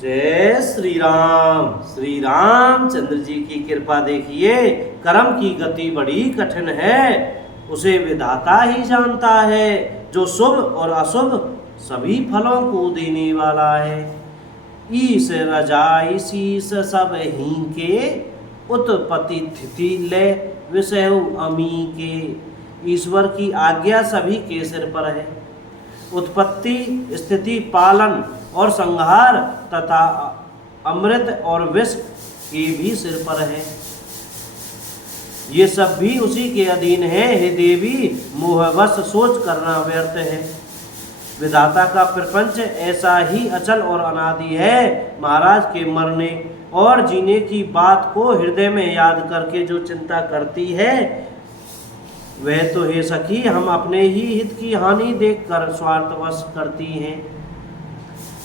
जय श्री राम। श्री रामचंद्र जी की कृपा देखिए। कर्म की गति बड़ी कठिन है, उसे विधाता ही जानता है, जो शुभ और अशुभ सभी फलों को देने वाला है। ईश रजाई शीस सब ही के, उत्पत्ति स्थिति ले विषय अमी के। ईश्वर की आज्ञा सभी के सिर पर है। उत्पत्ति, स्थिति, पालन और संहार तथा अमृत और विष के भी सिर पर है। ये सब भी उसी के अधीन है। हे देवी, मोहवश सोच करना व्यर्थ है। विधाता का प्रपंच ऐसा ही अचल और अनादि है। महाराज के मरने और जीने की बात को हृदय में याद करके जो चिंता करती है, वह तो हे सखी हम अपने ही हित की हानि देखकर स्वार्थवश करती हैं।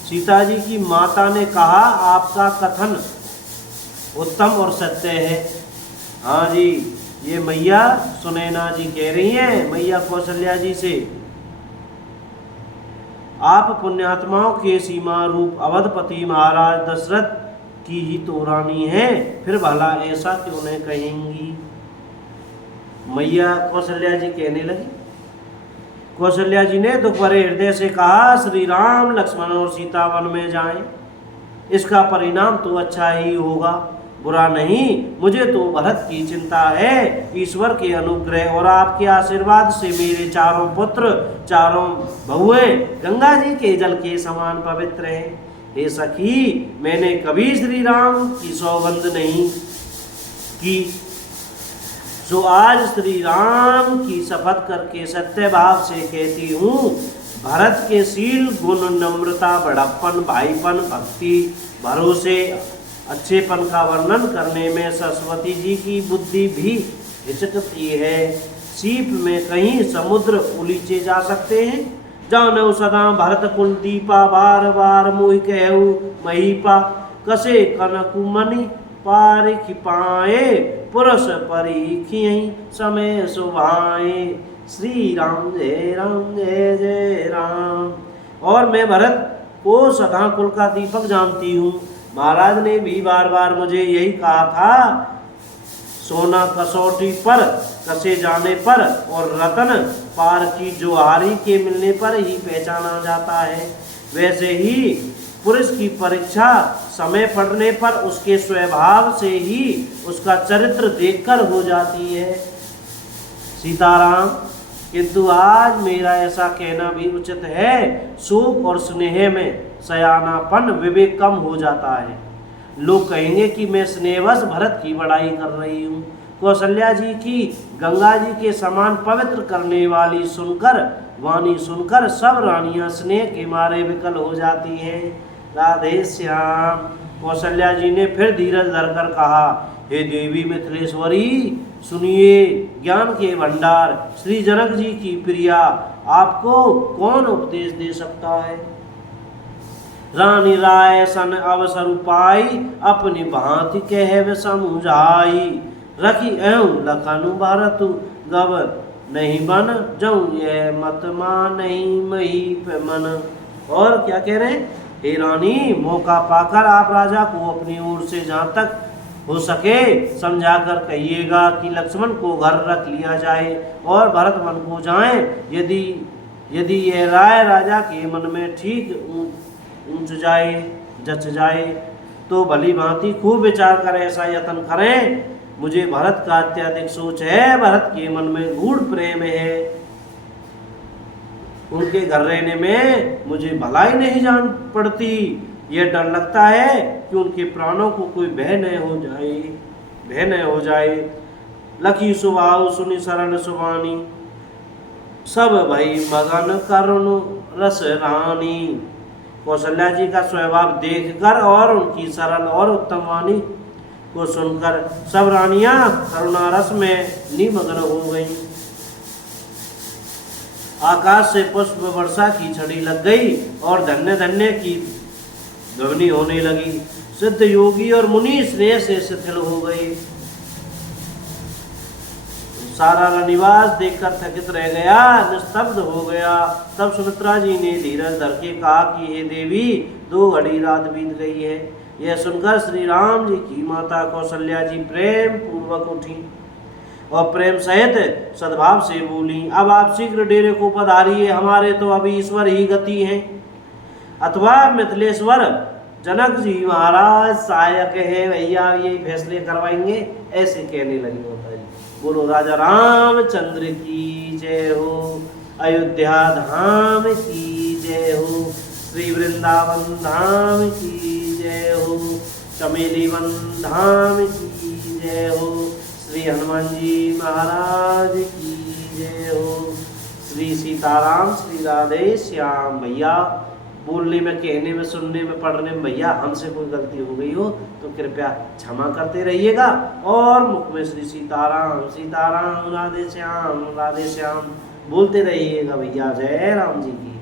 सीता जी की माता ने कहा, आपका कथन उत्तम और सत्य है। हाँ जी, ये मैया सुनैना जी कह रही हैं मैया कौशल्या जी से, आप पुण्यात्माओं के सीमा रूप अवधपति महाराज दशरथ की ही तो रानी है, फिर भला ऐसा क्यों नहीं कहेंगी। मैया कौशल्या जी कहने लगी। कौशल्या जी ने दुख भरे हृदय से कहा, श्री राम लक्ष्मण और सीता वन में जाएं, इसका परिणाम तो अच्छा ही होगा, बुरा नहीं। मुझे तो भरत की चिंता है। ईश्वर के अनुग्रह और आपके आशीर्वाद से मेरे चारों पुत्र, चारों बहुए गंगा जी के जल के समान पवित्र हैं। हे सखी, मैंने कभी श्री राम की सौगंध नहीं की, जो आज श्री राम की शपथ करके सत्य भाव से कहती हूँ। भरत के शील, गुण, नम्रता, बड़प्पन, भाईपन, भक्ति, भरोसे, अच्छेपन का वर्णन करने में सरस्वती जी की बुद्धि भी हिचकती है। सीप में कहीं समुद्र उलीचे जा सकते हैं। जानऊ सदा भरत कुल दीपा, बार बार मोहि कहू महीपा, कसे कनकुमनि पारिख पाए, पुरुष परीखियहि समय सुभाए। श्री राम जय राम जय जय राम। और मैं भरत को सदा कुल का दीपक जानती हूँ। महाराज ने भी बार बार मुझे यही कहा था, सोना कसौटी पर कसे जाने पर और रतन पार की जोहारी के मिलने पर ही पहचाना जाता है, वैसे ही पुरुष की परीक्षा समय पड़ने पर उसके स्वभाव से ही उसका चरित्र देखकर हो जाती है। सीताराम, किंतु आज मेरा ऐसा कहना भी उचित है, शोक और स्नेह में सयानापन विवेक कम हो जाता है। लोग कहेंगे कि मैं स्नेहवश भरत की बड़ाई कर रही हूँ। कौशल्या जी की गंगा जी के समान पवित्र करने वाली वाणी सुनकर सब रानियां स्नेह के मारे विकल हो जाती हैं। राधे श्याम। कौशल्या जी ने फिर धीरज धरकर कहा, हे देवी मिथिलेश्वरी, सुनिए ज्ञान के भंडार श्री जनक जी की प्रिया, आपको कौन उपदेश दे सकता है। रानी राय सन अवसर पाई, अपनी भांति कह समझाई, रखी एवं लखनु भरत गव नहीं बन, जाऊं यह मत मान नहीं मही पे मन। और क्या कह रहे हैं, हे रानी, मौका पाकर आप राजा को अपनी ओर से जहाँ तक हो सके समझाकर कहिएगा कि लक्ष्मण को घर रख लिया जाए और भरत वन को जाएं। यदि यह राय राजा के मन में ठीक जच जाए तो भली भांति खूब विचार कर ऐसा यत्न करें। मुझे भरत का अत्यधिक सोच है, भरत के मन में गूढ़ प्रेम है, उनके घर रहने में मुझे भलाई नहीं जान पड़ती। यह डर लगता है कि उनके प्राणों को कोई भय न हो जाए। लखी सुभाव सुनी शरण सुबानी, सब भई मगन करुण रस रानी। कौशल्या जी का स्वभाव देखकर और उनकी सरल और उत्तम वाणी को सुनकर सब रानियां करुणा रस में निमग्न हो गईं। आकाश से पुष्प वर्षा की छड़ी लग गई और धन्य धन्य की ध्वनि होने लगी। सिद्ध योगी और मुनि स्नेह से शिथिल हो गए। सारा निवास देखकर थकित रह गया, निस्तब्ध हो गया। तब सुमित्रा जी ने धीरज धर के कहा कि हे देवी, 2 घड़ी रात बीत गई है। यह सुनकर श्री राम जी की माता कौशल्या जी प्रेम पूर्वक उठी और प्रेम सहित सद्भाव से बोली, अब आप शीघ्र डेरे को पधारिए, हमारे तो अभी ईश्वर ही गति है। अथवा मिथिलेश्वर जनक जी महाराज सहायक है, भैया ये फैसले करवाएंगे, ऐसे कहने लगी माता जी। बोलो राजा रामचंद्र की जय हो, अयोध्या धाम की जय हो, श्री वृंदावन धाम की जय हो, चमेली वन धाम की जय हो, श्री हनुमान जी महाराज की जय हो, श्री सीताराम श्री राधे श्याम। भैया बोलने में, कहने में, सुनने में, पढ़ने में भैया हमसे कोई गलती हो गई हो तो कृपया क्षमा करते रहिएगा और मुख में श्री सीताराम सीताराम राधे श्याम बोलते रहिएगा भैया। जय राम जी की।